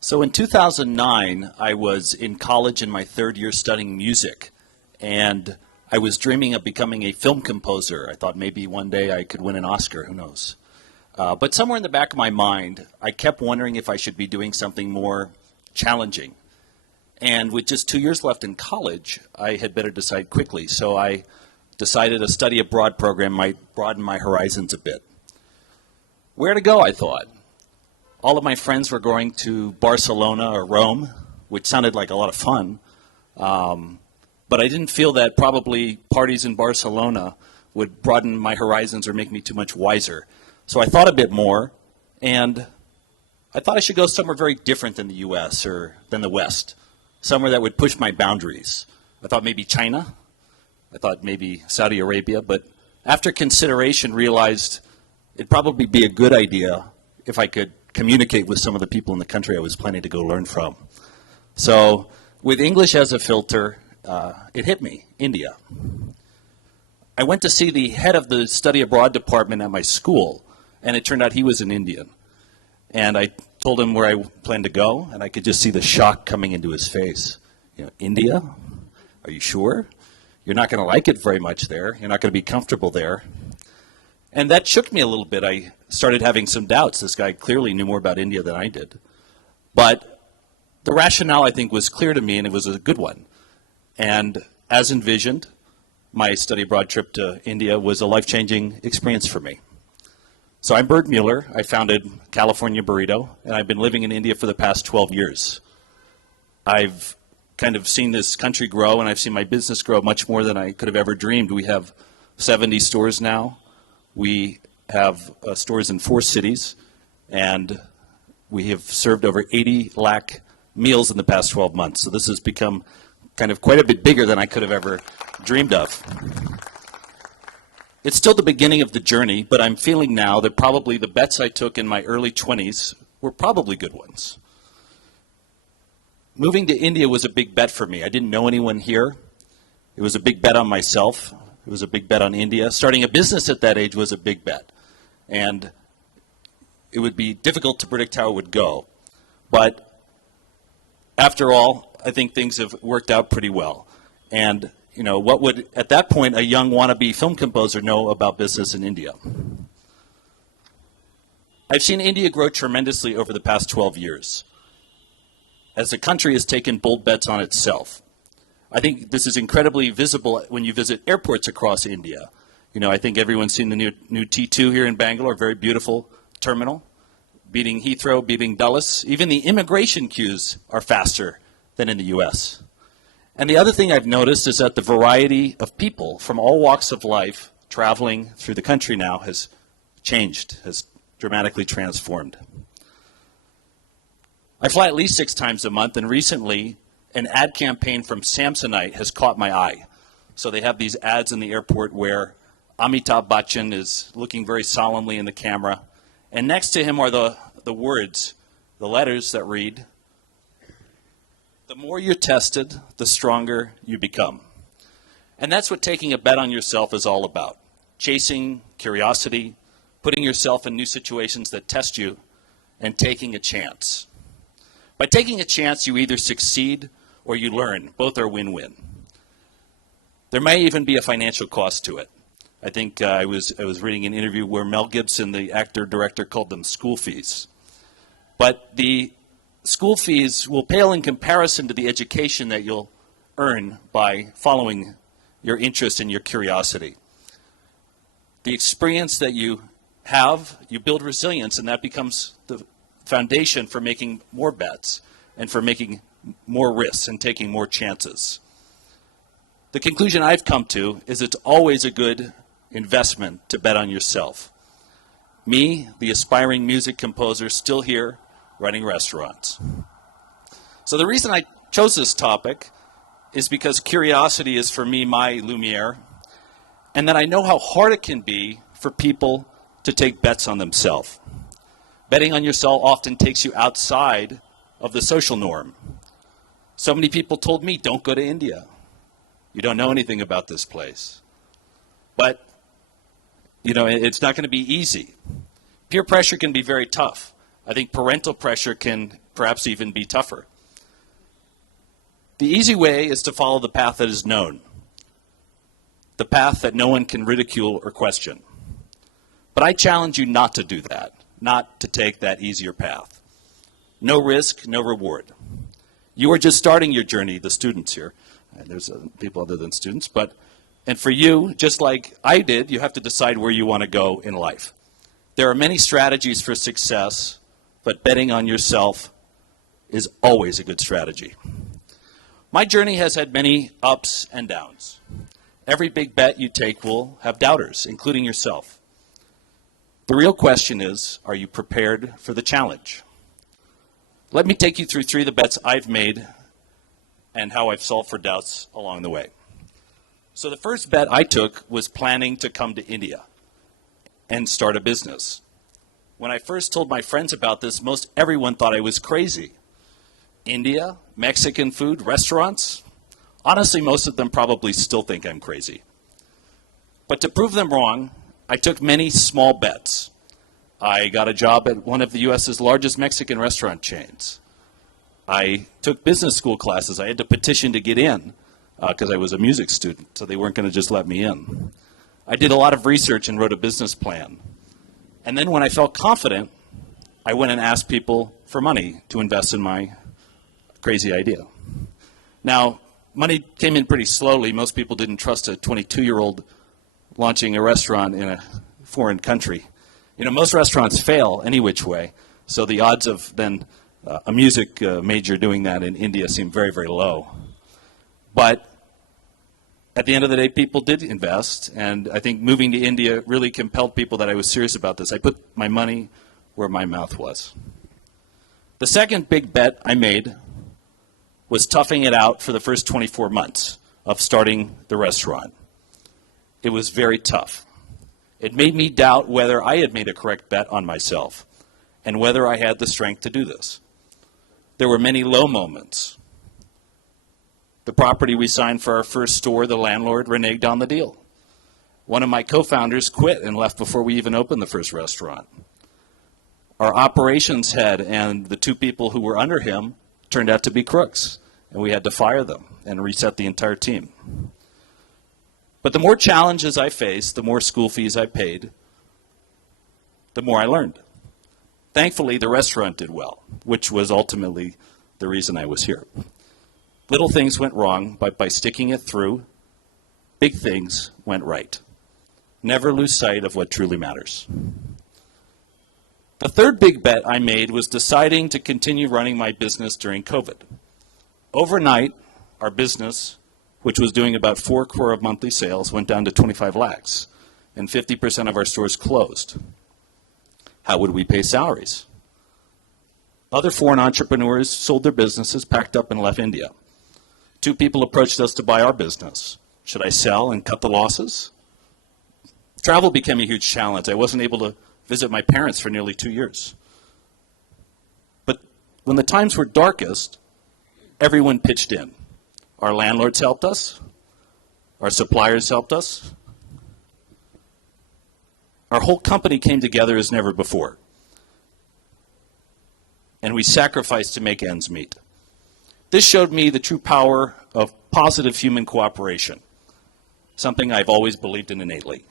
So in 2009, I was in college in my third year studying music, and I was dreaming of becoming a film composer. I thought maybe one day I could win an Oscar, who knows. But somewhere in the back of my mind, I kept wondering if I should be doing something more challenging. And with just 2 years left in college, I had better decide quickly. So I decided a study abroad program might broaden my horizons a bit. Where to go, I thought. All of my friends were going to Barcelona or Rome, which sounded like a lot of fun. But I didn't feel that probably parties in Barcelona would broaden my horizons or make me too much wiser. So I thought a bit more, and I thought I should go somewhere very different than the U.S. or than the West, somewhere that would push my boundaries. I thought maybe China. I thought maybe Saudi Arabia. But after consideration, realized it'd probably be a good idea if I could communicate with some of the people in the country I was planning to go learn from. So with English as a filter, it hit me, India. I went to see the head of the study abroad department at my school, and it turned out he was an Indian. And I told him where I planned to go, and I could just see the shock coming into his face. You know, India? Are you sure? You're not going to like it very much there. You're not going to be comfortable there. And that shook me a little bit. I started having some doubts. This guy clearly knew more about India than I did. But the rationale, I think, was clear to me, and it was a good one. And as envisioned, my study abroad trip to India was a life-changing experience for me. So I'm Bert Mueller. I founded California Burrito, and I've been living in India for the past 12 years. I've kind of seen this country grow, and I've seen my business grow much more than I could have ever dreamed. We have 70 stores now. We have stores in 4 cities, and we have served over 80 lakh meals in the past 12 months. So this has become kind of quite a bit bigger than I could have ever dreamed of. It's still the beginning of the journey, but I'm feeling now that probably the bets I took in my early 20s were probably good ones. Moving to India was a big bet for me. I didn't know anyone here. It was a big bet on myself. It was a big bet on India. Starting a business at that age was a big bet. And it would be difficult to predict how it would go. But after all, I think things have worked out pretty well. And, you know, what would, at that point, a young wannabe film composer know about business in India? I've seen India grow tremendously over the past 12 years, as the country has taken bold bets on itself. I think this is incredibly visible when you visit airports across India. You know, I think everyone's seen the new T2 here in Bangalore, very beautiful terminal, beating Heathrow, beating Dulles. Even the immigration queues are faster than in the U.S. And the other thing I've noticed is that the variety of people from all walks of life traveling through the country now has changed, has dramatically transformed. I fly at least 6 times a month, and recently an ad campaign from Samsonite has caught my eye. So they have these ads in the airport where Amitabh Bachchan is looking very solemnly in the camera, and next to him are the words, the letters that read, "The more you're tested, the stronger you become." And that's what taking a bet on yourself is all about. Chasing curiosity, putting yourself in new situations that test you, and taking a chance. By taking a chance, you either succeed or you learn. Both are win-win. There may even be a financial cost to it. I think I was reading an interview where Mel Gibson, the actor-director, called them school fees. But the school fees will pale in comparison to the education that you'll earn by following your interest and your curiosity. The experience that you have, you build resilience, and that becomes the foundation for making more bets and for making more risks and taking more chances. The conclusion I've come to is it's always a good investment to bet on yourself. Me, the aspiring music composer, still here running restaurants. So the reason I chose this topic is because curiosity is, for me, my Lumiere, and that I know how hard it can be for people to take bets on themselves. Betting on yourself often takes you outside of the social norm. So many people told me, don't go to India. You don't know anything about this place. But, you know, it's not going to be easy. Peer pressure can be very tough. I think parental pressure can perhaps even be tougher. The easy way is to follow the path that is known, the path that no one can ridicule or question. But I challenge you not to do that, not to take that easier path. No risk, no reward. You are just starting your journey, the students here. And there's people other than students, and for you, just like I did, you have to decide where you want to go in life. There are many strategies for success, but betting on yourself is always a good strategy. My journey has had many ups and downs. Every big bet you take will have doubters, including yourself. The real question is, are you prepared for the challenge? Let me take you through 3 of the bets I've made and how I've solved for doubts along the way. So the first bet I took was planning to come to India and start a business. When I first told my friends about this, most everyone thought I was crazy. India, Mexican food, restaurants? Honestly, most of them probably still think I'm crazy. But to prove them wrong, I took many small bets. I got a job at one of the U.S.'s largest Mexican restaurant chains. I took business school classes. I had to petition to get in because I was a music student, so they weren't going to just let me in. I did a lot of research and wrote a business plan. And then when I felt confident, I went and asked people for money to invest in my crazy idea. Now, money came in pretty slowly. Most people didn't trust a 22-year-old launching a restaurant in a foreign country. You know, most restaurants fail any which way, so the odds of then a music major doing that in India seem very, very low. But at the end of the day, people did invest, and I think moving to India really compelled people that I was serious about this. I put my money where my mouth was. The second big bet I made was toughing it out for the first 24 months of starting the restaurant. It was very tough. It made me doubt whether I had made a correct bet on myself and whether I had the strength to do this. There were many low moments. The property we signed for our first store, the landlord reneged on the deal. One of my co-founders quit and left before we even opened the first restaurant. Our operations head and the 2 people who were under him turned out to be crooks, and we had to fire them and reset the entire team. But the more challenges I faced, the more school fees I paid, the more I learned. Thankfully, the restaurant did well, which was ultimately the reason I was here. Little things went wrong, but by sticking it through, big things went right. Never lose sight of what truly matters. The third big bet I made was deciding to continue running my business during COVID. Overnight, our business, which was doing about 4 crore of monthly sales, went down to 25 lakhs, and 50% of our stores closed. How would we pay salaries? Other foreign entrepreneurs sold their businesses, packed up, and left India. 2 people approached us to buy our business. Should I sell and cut the losses? Travel became a huge challenge. I wasn't able to visit my parents for nearly 2 years. But when the times were darkest, everyone pitched in. Our landlords helped us. Our suppliers helped us. Our whole company came together as never before. And we sacrificed to make ends meet. This showed me the true power of positive human cooperation, something I've always believed in innately.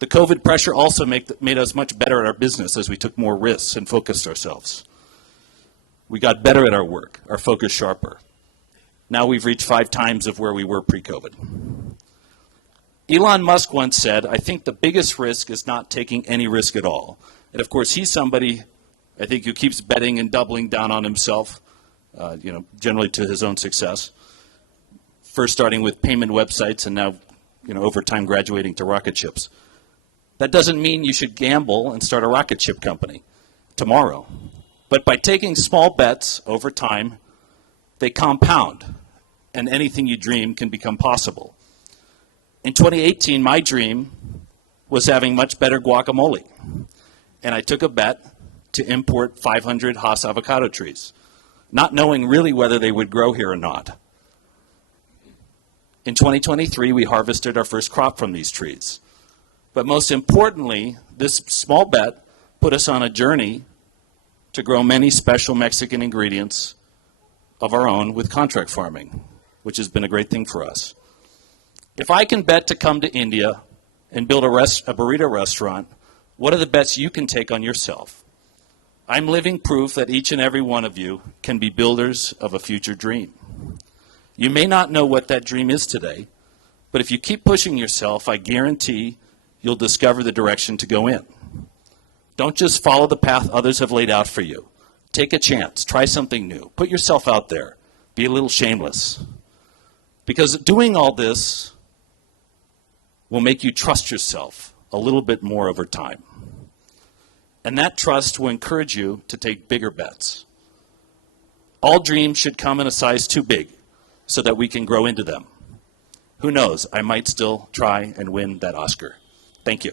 The COVID pressure also made us much better at our business as we took more risks and focused ourselves. We got better at our work, our focus sharper. Now we've reached 5 times of where we were pre-COVID. Elon Musk once said, I think the biggest risk is not taking any risk at all. And of course, he's somebody, I think, who keeps betting and doubling down on himself, generally to his own success. First starting with payment websites and now, over time graduating to rocket ships. That doesn't mean you should gamble and start a rocket ship company tomorrow. But by taking small bets over time, they compound, and anything you dream can become possible. In 2018, my dream was having much better guacamole, and I took a bet to import 500 Hass avocado trees, not knowing really whether they would grow here or not. In 2023, we harvested our first crop from these trees. But most importantly, this small bet put us on a journey to grow many special Mexican ingredients of our own with contract farming, which has been a great thing for us. If I can bet to come to India and build a burrito restaurant, what are the bets you can take on yourself? I'm living proof that each and every one of you can be builders of a future dream. You may not know what that dream is today, but if you keep pushing yourself, I guarantee you'll discover the direction to go in. Don't just follow the path others have laid out for you. Take a chance. Try something new. Put yourself out there. Be a little shameless. Because doing all this will make you trust yourself a little bit more over time. And that trust will encourage you to take bigger bets. All dreams should come in a size too big so that we can grow into them. Who knows, I might still try and win that Oscar. Thank you.